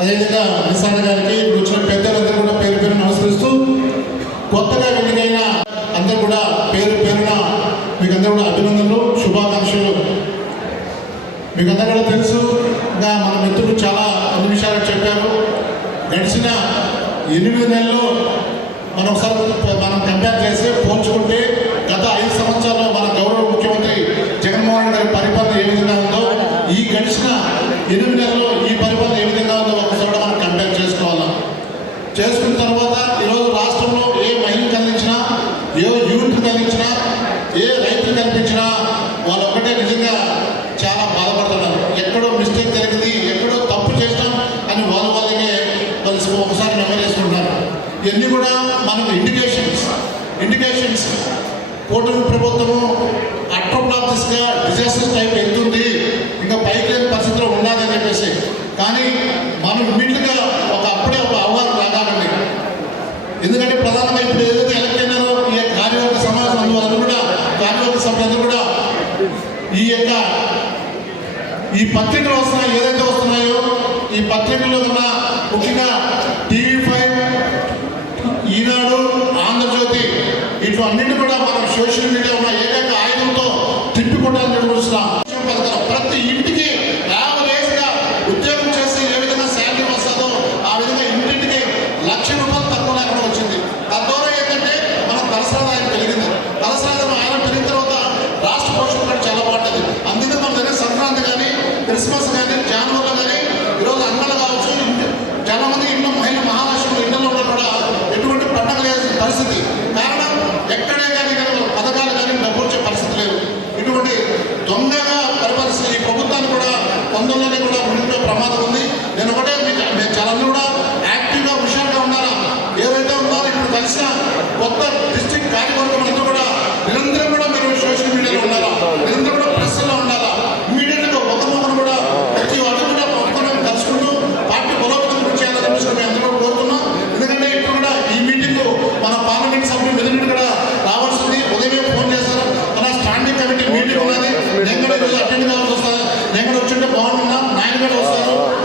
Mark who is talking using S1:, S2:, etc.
S1: అదేవిధంగా నిసార్ గారికి ఇప్పుడు వచ్చిన పెద్దలందరూ కూడా పేరు పేరు నమస్కరిస్తూ కొత్తగా ఎన్నికైన అందరూ కూడా పేరు పేరున మీకు అందరూ కూడా అభినందనలు శుభాకాంక్షలు. మీకు అందరూ కూడా తెలుసు ఇంకా మన మిత్రులు చాలా అన్ని విషయాలు చెప్పారు. గడిచిన ఎనిమిది నెలలు మనం ఒకసారి మనం కంపేర్ చేసి పోల్చుకుంటే గత ఐదు సంవత్సరాలు మన గౌరవ ముఖ్యమంత్రి జగన్మోహన్ రెడ్డి గారి పరిపాలన ఏ విధంగా ఉందో ఈ గడిచిన ఎనిమిది నెలలు ఈ పరిపాలన ఏ విధంగా ఉందో ఒకసారి కూడా మనం కంపేర్ చేసుకోవాలి చేసుకున్న తర్వాత ఈరోజు రాష్ట్రంలో ఏ మహిళ కల్పించినా ఏ యూనిట్ కల్పించినా ఏ రైతులు కల్పించినా వాళ్ళు ఒక్కటే నిజంగా చాలా బాధపడుతున్నారు. ఎక్కడో మిస్టేక్ జరిగింది ఎక్కడో తప్పు చేసినాం అని వాళ్ళు వాళ్ళకే కలిసి ఒకసారి నెమరేసుకుంటారు ఇవన్నీ కూడా మనకు ఇండికేషన్స్ ఇండికేషన్స్ కూటమి ప్రభుత్వము అట్రోప్లాప్టిస్గా డిజాస్టర్ టైప్ వెళ్తుంది. ఇంకా పైకి లేని పరిస్థితిలో ఉన్నదని చెప్పేసి. కానీ ఈ పత్రికలు వస్తున్నాయి ఏదైతే వస్తున్నాయో ఈ పత్రికల్లో ఉన్న ముఖ్యంగా టీవీ కారణం ఎక్కడే కానీ కానీ పథకాలు కానీ డబ్బు పరిస్థితి లేదు. ఇటువంటి దొంగగా పరిపాలిస్తున్న ఈ ప్రభుత్వాన్ని కూడా తొందరలోనే కూడా ఉండే ప్రమాదం ఉంది. నేను ఒకటే 아.